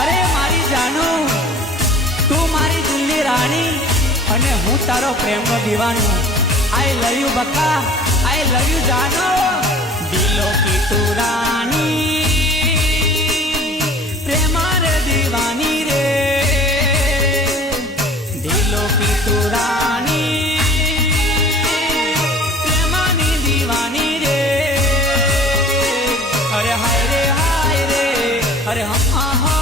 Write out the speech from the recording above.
અરે મારી જાનુ, તું મારી દિલની રાણી અને હું તારો પ્રેમનો દીવાનો. આઈ લવ યુ બકા, આઈ લવ યુ જાનો. દિલો કી તું રાની, પ્રેમ રે દીવાની રે. દિલો કી તું રાની, પ્રેમની દીવાની રે. અરે હાય રે, અરે હા હા.